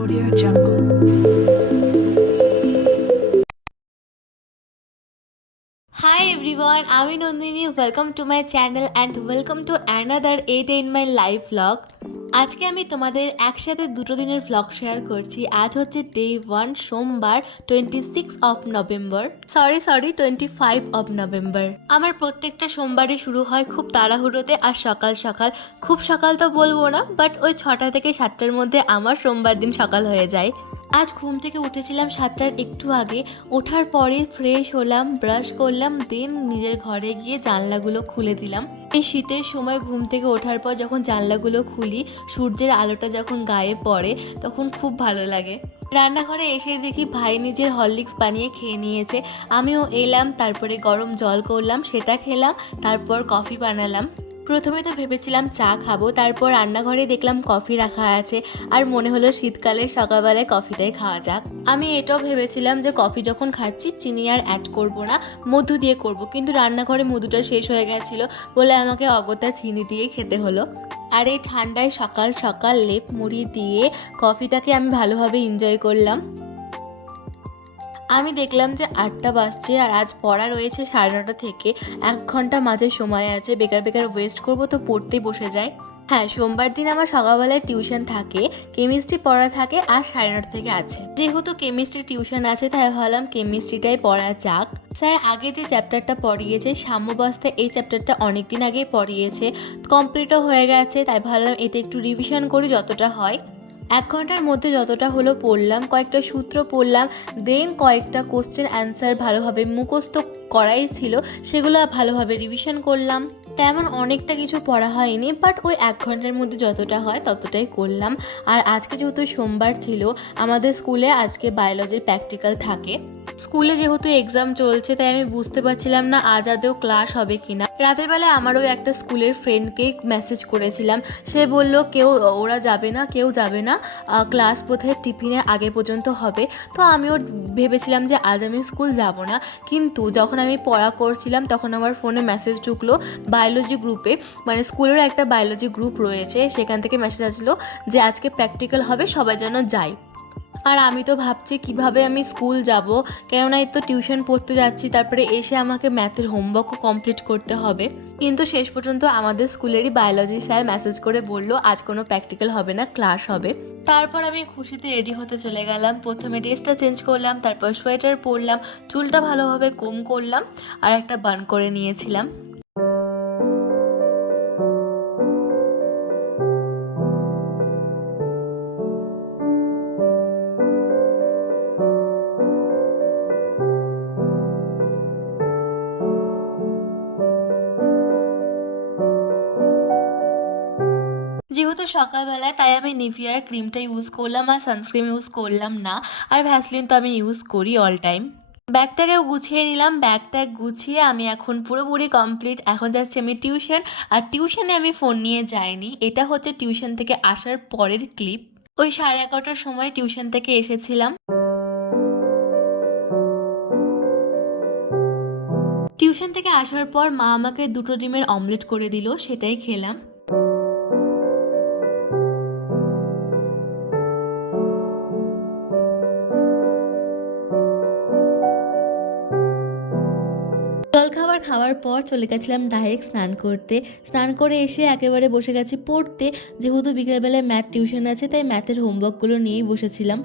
Audio Jungle. Hi everyone, আমি Nandini, welcome to my channel and welcome to another a day in my life vlog. আজকে আমি তোমাদের একসাথে দুটো দিনের ভ্লগ শেয়ার করছি। আজ হচ্ছে ডে 1 সোমবার 26 নভেম্বর 25 নভেম্বর। আমার প্রত্যেকটা সোমবারই শুরু হয় খুব তাড়াহুড়োতে আর সকাল সকাল। খুব সকাল তো বলবো না, বাট ওই 6টা থেকে 7টার মধ্যে আমার সোমবার দিন সকাল হয়ে যায়। আজ ঘুম থেকে উঠেছিলাম 7টার একটু আগে। ওঠার পরে ফ্রেশ হলাম, ব্রাশ করলাম, দেন নিজের ঘরে গিয়ে জানলাগুলো খুলে দিলাম। এই শীতের সময় ঘুম থেকে ওঠার পর যখন জানলাগুলো খুলি, সূর্যের আলোটা যখন গায়ে পড়ে তখন খুব ভালো লাগে। রান্নাঘরে এসে দেখি ভাই নিজের হরলিক্স বানিয়ে খেয়ে নিয়েছে। আমিও এলাম, তারপরে গরম জল করলাম, সেটা খেলাম, তারপর কফি বানালাম। প্রথমে তো ভেবেছিলাম চা খাবো, তারপর রান্নাঘরে দেখলাম কফি রাখা আছে আর মনে হলো শীতকালে সকালবেলায় কফিটাই খাওয়া যাক। আমি এটাও ভেবেছিলাম যে কফি যখন খাচ্ছি চিনি আর অ্যাড করব না, মধু দিয়ে করব, কিন্তু রান্নাঘরে মধুটা শেষ হয়ে গেছিলো বলে আমাকে অগত্যা চিনি দিয়েই খেতে হলো। আর এই ঠান্ডায় সকাল সকাল লেপ মুড়ি দিয়ে কফিটাকে আমি ভালোভাবে এনজয় করলাম। আমি দেখলাম যে 8টা বাজছে আর আজ পড়া রয়েছে 9:30 থেকে। 1 ঘন্টা মাঝে সময় আছে, বেকার বেকার ওয়েস্ট করবো তো পড়তেই বসে যায়। হ্যাঁ, সোমবার দিন আমার সকালবেলায় টিউশন থাকে, কেমিস্ট্রি পড়া থাকে আর 9:30 থেকে আছে। যেহেতু কেমিস্ট্রি টিউশন আছে তাই ভাবলাম কেমিস্ট্রিটাই পড়া যাক। স্যার আগে যে চ্যাপ্টারটা পড়িয়েছে সাম্যবস্থা, এই চ্যাপ্টারটা অনেকদিন আগেই পড়িয়েছে, কমপ্লিটও হয়ে গেছে, তাই ভাবলাম এটা একটু রিভিশন করি যতটা হয়। 1 ঘন্টার মধ্যে যতটা হলো পড়লাম, কয়েকটা সূত্র পড়লাম, দেন কয়েকটা কোশ্চেন অ্যান্সার ভালোভাবে মুখস্থ করাই ছিল, সেগুলো ভালোভাবে রিভিশন করলাম। তেমন অনেকটা কিছু পড়া হয়নি, বাট ওই 1 ঘন্টার মধ্যে যতটা হয় ততটাই করলাম। আর আজকে যেহেতু সোমবার ছিল, আমাদের স্কুলে আজকে বায়োলজির প্র্যাকটিক্যাল থাকে। স্কুলে যেহেতু এক্সাম চলছে তাই আমি বুঝতে পারছিলাম না আজ আদেও ক্লাস হবে কিনা। রাতের বেলায় আমারও একটা স্কুলের ফ্রেন্ডকে মেসেজ করেছিলাম, সে বলল ওরা যাবে না, কেউ যাবে না, ক্লাস বোধহয় টিফিনের আগে পর্যন্ত হবে। তো আমিও ভেবেছিলাম যে আজ আমি স্কুল যাব না, কিন্তু যখন আমি পড়া করছিলাম তখন আমার ফোনে মেসেজ ঢুকলো বায়োলজি গ্রুপে, মানে স্কুলের একটা বায়োলজি গ্রুপ রয়েছে, সেখান থেকে মেসেজ আসলো যে আজকে প্র্যাকটিক্যাল হবে, সবাই যেন যায়। আর আমি তো ভাবছি কিভাবে আমি স্কুল যাব, কেননা এই তো টিউশন পড়তে যাচ্ছি, তারপরে এসে আমাকে ম্যাথের হোমওয়ার্কও কমপ্লিট করতে হবে। কিন্তু শেষ পর্যন্ত আমাদের স্কুলেরই বায়োলজি স্যার মেসেজ করে বলল আজ কোনো প্র্যাকটিক্যাল হবে না, ক্লাস হবে। তারপর আমি খুশিতে রেডি হতে চলে গেলাম। প্রথমে ড্রেসটা চেঞ্জ করলাম, তারপর সোয়েটার পরলাম, চুলটা ভালোভাবে কোম করলাম আর একটা বান করে নিয়েছিলাম। যেহেতু সকালবেলায় তাই আমি নিভিয়ার ক্রিমটা ইউজ করলাম আর সানস্ক্রিন ইউজ করলাম না। আর ভ্যাসলিন তো আমি ইউজ করি অল টাইম। ব্যাগটাকেও গুছিয়ে নিলাম, ব্যাগটা গুছিয়ে আমি এখন পুরোপুরি কমপ্লিট। এখন যাচ্ছি আমি টিউশন, আর টিউশনে আমি ফোন নিয়ে যাইনি, এটা হচ্ছে টিউশন থেকে আসার পরের ক্লিপ। ওই 11:30টার সময় টিউশন থেকে এসেছিলাম। টিউশন থেকে আসার পর মা আমাকে 2টো ডিমের অমলেট করে দিল, সেটাই খেলাম। জলখাবার খাওয়ার পর চলে গেছিলাম ডাইরেক্ট স্নান করতে। স্নান করে এসে একেবারে বসে গেছি পড়তে। যেহেতু বিকেলবেলায় ম্যাথ টিউশন আছে তাই ম্যাথের হোমওয়ার্কগুলো নিয়েই বসেছিলাম।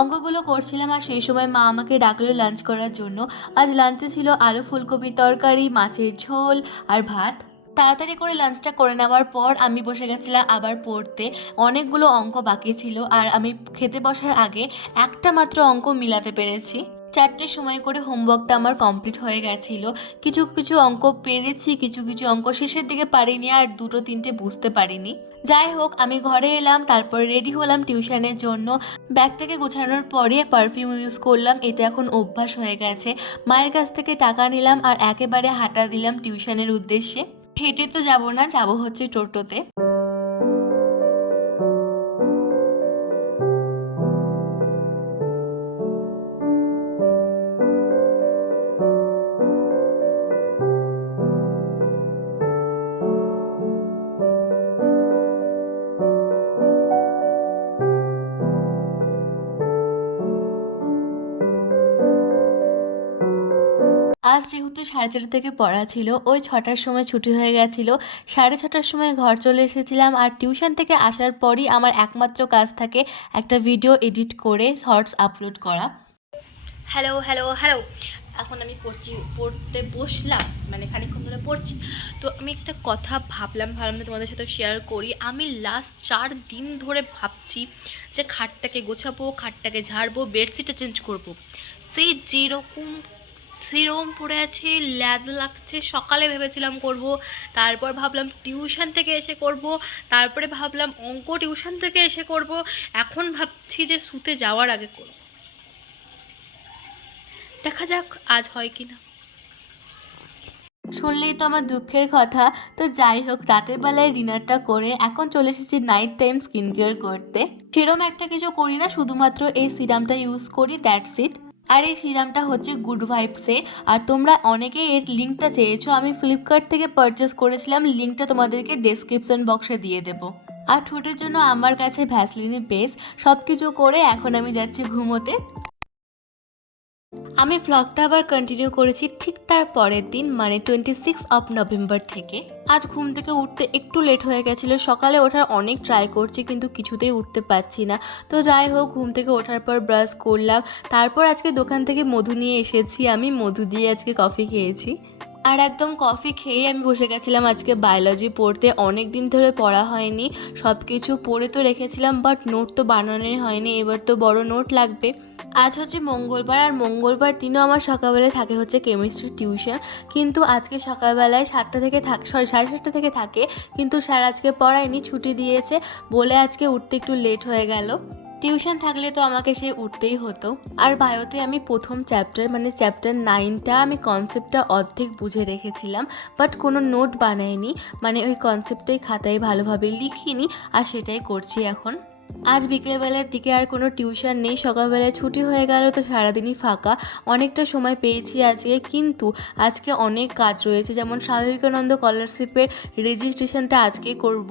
অঙ্কগুলো করছিলাম আর সেই সময় মা আমাকে ডাকলো লাঞ্চ করার জন্য। আজ লাঞ্চে ছিল আলু ফুলকপি তরকারি, মাছের ঝোল আর ভাত। তাড়াতাড়ি করে লাঞ্চটা করে নেওয়ার পর আমি বসে গেছিলাম আবার পড়তে। অনেকগুলো অঙ্ক বাকি ছিল আর আমি খেতে বসার আগে একটা মাত্র অঙ্ক মিলাতে পেরেছি। 4টের সময় করে হোমওয়ার্কটা আমার কমপ্লিট হয়ে গেছিল। কিছু কিছু অঙ্ক পেরেছি, কিছু কিছু অঙ্ক শেষের দিকে পারিনি আর 2-3টে বুঝতে পারিনি। যাই হোক, আমি ঘরে এলাম, তারপর রেডি হলাম টিউশনের জন্য। ব্যাগটাকে গোছানোর পরে পারফিউম ইউজ করলাম, এটা এখন অভ্যাস হয়ে গেছে। মায়ের কাছ থেকে টাকা নিলাম আর একেবারে হাঁটা দিলাম টিউশনের উদ্দেশ্যে। হেঁটে তো যাব না, যাব হচ্ছে টোটোতে। আজ যেহেতু 4:30 থেকে পড়া ছিল, ওই 6টার সময় ছুটি হয়ে গেছিলো। 6:30টার সময় ঘর চলে এসেছিলাম। আর টিউশন থেকে আসার পরই আমার একমাত্র কাজ থাকে একটা ভিডিও এডিট করে শর্টস আপলোড করা। হ্যালো হ্যালো হ্যালো, এখন আমি পড়তে বসলাম, মানে খানিকক্ষণ ধরে পড়ছি। তো আমি একটা কথা ভাবলাম তোমাদের সাথে শেয়ার করি। আমি লাস্ট 4 দিন ধরে ভাবছি যে খাটটাকে গোছাবো, খাটটাকে ঝাড়বো, বেডশিটটা চেঞ্জ করব। সেই যেরকম পড়ে আছে, ল্যাদ লাগছে। সকালে ভেবেছিলাম করব, তারপর ভাবলাম টিউশন থেকে এসে করব, তারপরে ভাবলাম অঙ্ক টিউশন থেকে এসে করব, এখন ভাবছি যে শুতে যাওয়ার আগে করব। দেখা যাক আজ হয় কি না। শুনলেই তো আমার দুঃখের কথা। তো যাই হোক, রাতের বেলায় ডিনারটা করে এখন চলে এসেছি নাইট টাইম স্কিন কেয়ার করতে। সেরম একটা কিছু করি না, শুধুমাত্র এই সিরামটা ইউজ করি, দ্যাটস ইট। আর এই সিরামটা হচ্ছে গুড ভাইবসের। আর তোমরা অনেকেই এর লিঙ্কটা চেয়েছো, আমি ফ্লিপকার্ট থেকে পারচেস করেছিলাম। লিঙ্কটা তোমাদেরকে ডেসক্রিপশন বক্সে দিয়ে দেবো। আর ঠোঁটের জন্য আমার কাছে ভ্যাসলিনের বেস। সব কিছু করে এখন আমি যাচ্ছি ঘুমোতে। আমি ভ্লগটা আবার কন্টিনিউ করেছি ঠিক তার পরের দিন, মানে 26 নভেম্বর থেকে। আজ ঘুম থেকে উঠতে একটু লেট হয়ে গেছিলো। সকালে ওঠার অনেক ট্রাই করছি কিন্তু কিছুতেই উঠতে পারছি না। তো যাই হোক, ঘুম থেকে ওঠার পর ব্রাশ করলাম। তারপর আজকে দোকান থেকে মধু নিয়ে এসেছি, আমি মধু দিয়ে আজকে কফি খেয়েছি। আর একদম কফি খেয়ে আমি বসে গেছিলাম আজকে বায়োলজি পড়তে। অনেক দিন ধরে পড়া হয়নি, সব কিছু পড়ে তো রেখেছিলাম, বাট নোট তো বানানোই হয়নি। এবার তো বড় নোট লাগবে। আজ হচ্ছে মঙ্গলবার, আর মঙ্গলবার দিনও আমার সকালবেলায় থাকে হচ্ছে কেমিস্ট্রি টিউশন। কিন্তু আজকে সকালবেলায় 7টা থেকে 7:30 থেকে থাকে, কিন্তু স্যার আজকে পড়ায়নি, ছুটি দিয়েছে বলে আজকে উঠতে একটু লেট হয়ে গেল। টিউশন থাকলে তো আমাকে সে উঠতেই হতো। আর বায়োতে আমি প্রথম চ্যাপ্টার, মানে চ্যাপ্টার 9টা আমি কনসেপ্টটা অর্ধেক বুঝে রেখেছিলাম, বাট কোনো নোট বানাইনি, মানে ওই কনসেপ্টটাই খাতায় ভালোভাবে লিখিনি, আর সেটাই করছি এখন। আজ বিকেলবেলার দিকে আর কোনো টিউশন নেই, সকালবেলায় ছুটি হয়ে গেল, তো সারাদিনই ফাঁকা। অনেকটা সময় পেয়েছি আজকে, কিন্তু আজকে অনেক কাজ রয়েছে, যেমন স্বামী বিবেকানন্দ স্কলারশিপের রেজিস্ট্রেশনটা আজকে করব।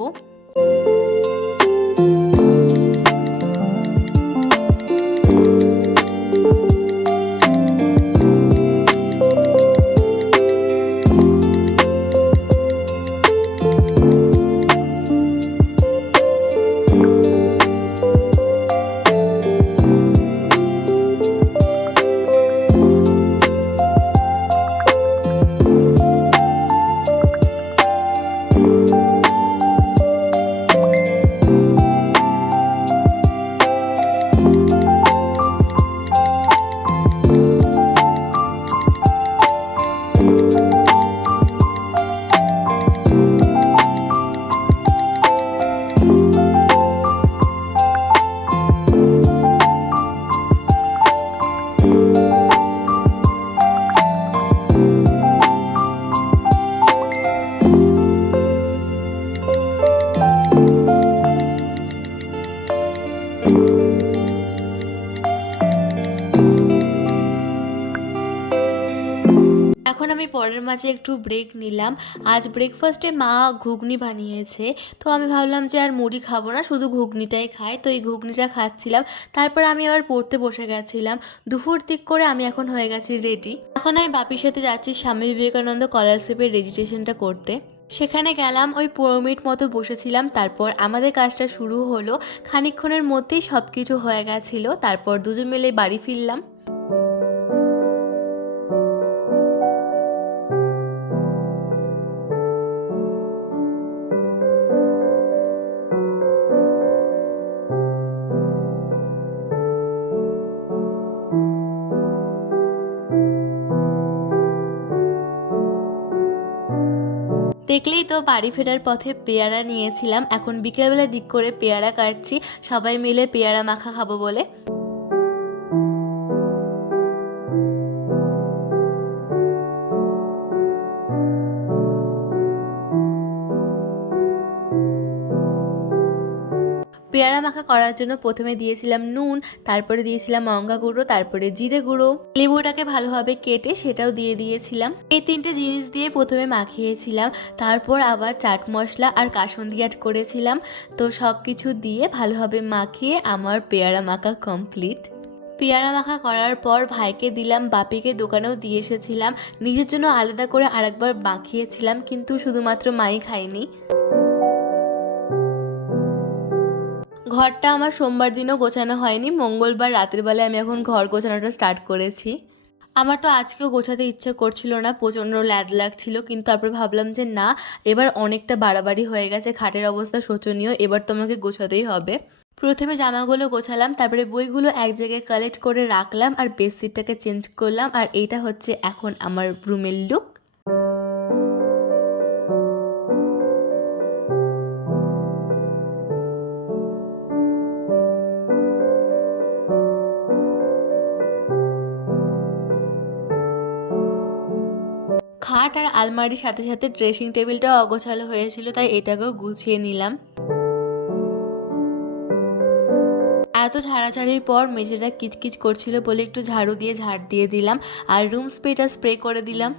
এখন আমি পরের মাঝে একটু ব্রেক নিলাম। আজ ব্রেকফাস্টে মা ঘুগনি বানিয়েছে, তো আমি ভাবলাম যে আর মুড়ি খাবো না, শুধু ঘুগনিটাই খাই। তো এই ঘুগনিটা খাচ্ছিলাম, তারপর আমি আবার পড়তে বসে গেছিলাম। দুপুর দিক করে আমি এখন হয়ে গেছি রেডি। এখন আমি বাপির সাথে যাচ্ছি স্বামী বিবেকানন্দ স্কলারশিপের রেজিস্ট্রেশনটা করতে। সেখানে গেলাম, ওই 15 মিনিট মতো বসেছিলাম, তারপর আমাদের কাজটা শুরু হলো। খানিকক্ষণের মধ্যেই সব কিছু হয়ে গেছিলো, তারপর দুজন মিলে বাড়ি ফিরলাম। দেখলেই তো, বাড়ি ফেরার পথে পেয়ারা নিয়েছিলাম। এখন বিকেলবেলা দিক করে পেয়ারা কাটছি, সবাই মিলে পেয়ারা মাখা খাবো বলে। পেয়ারা মাখা করার জন্য প্রথমে দিয়েছিলাম নুন, তারপরে দিয়েছিলাম লঙ্কা গুঁড়ো, তারপরে জিরে গুঁড়ো, লেবুটাকে ভালোভাবে কেটে সেটাও দিয়ে দিয়েছিলাম। এই 3টে জিনিস দিয়ে প্রথমে মাখিয়েছিলাম, তারপর আবার চাট মশলা আর কাসুন্দি অ্যাড করেছিলাম। তো সব কিছু দিয়ে ভালোভাবে মাখিয়ে আমার পেয়ারা মাখা কমপ্লিট। পেয়ারা মাখা করার পর ভাইকে দিলাম, বাপিকে দোকানেও দিয়ে এসেছিলাম, নিজের জন্য আলাদা করে আরেকবার মাখিয়েছিলাম, কিন্তু শুধুমাত্র মাই খাইনি। ঘরটা আমার সোমবার দিনও গোছানো হয়নি, মঙ্গলবার রাতের বেলায় আমি এখন ঘর গোছানোটা স্টার্ট করেছি। আমার তো আজকেও গোছাতে ইচ্ছে করছিল না, প্রচণ্ড ল্যাদ লাগছিল, কিন্তু তারপর ভাবলাম যে না, এবার অনেকটা বাড়াবাড়ি হয়ে গেছে, খাটের অবস্থা শোচনীয়, এবার তো আমাকে গোছাতেই হবে। প্রথমে জামাগুলো গোছালাম, তারপরে বইগুলো এক জায়গায় কালেক্ট করে রাখলাম আর বেডশিটটাকে চেঞ্জ করলাম, আর এইটা হচ্ছে এখন আমার রুমের লুক। খাট আর আলমারির সাথে সাথে ড্রেসিং টেবিলটাও অগোছালো হয়েছিল, তাই এটাকেও গুছিয়ে নিলাম। এত ঝাড়াঝাড়ির পর মেঝেটা কিচকিচ করছিল বলে একটু ঝাড়ু দিয়ে ঝাড় দিয়ে দিলাম, আর রুম স্প্রেটা স্প্রে করে দিলাম।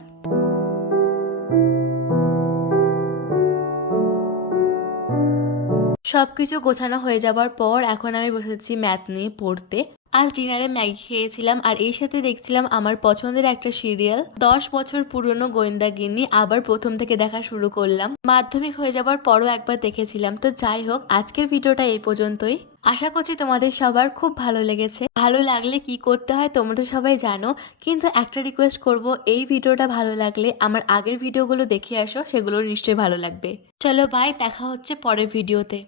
সব কিছু গোছানো হয়ে যাবার পর এখন আমি বসেছি ম্যাথ নিয়ে পড়তে। আজ ডিনারে ম্যাগি খেয়েছিলাম, আর এই সাথে দেখছিলাম আমার পছন্দের একটা সিরিয়াল, 10 বছর পুরনো গোয়েন্দাগিন্নি, আবার প্রথম থেকে দেখা শুরু করলাম। মাধ্যমিক হয়ে যাবার পরও একবার দেখেছিলাম। তো যাই হোক, আজকের ভিডিওটা এই পর্যন্তই। আশা করছি তোমাদের সবার খুব ভালো লেগেছে। ভালো লাগলে কি করতে হয় তোমরা তো সবাই জানো, কিন্তু একটা রিকোয়েস্ট করব, এই ভিডিওটা ভালো লাগলে আমার আগের ভিডিওগুলো দেখে আসো, সেগুলো নিশ্চয়ই ভালো লাগবে। চলো বাই, দেখা হচ্ছে পরের ভিডিওতে।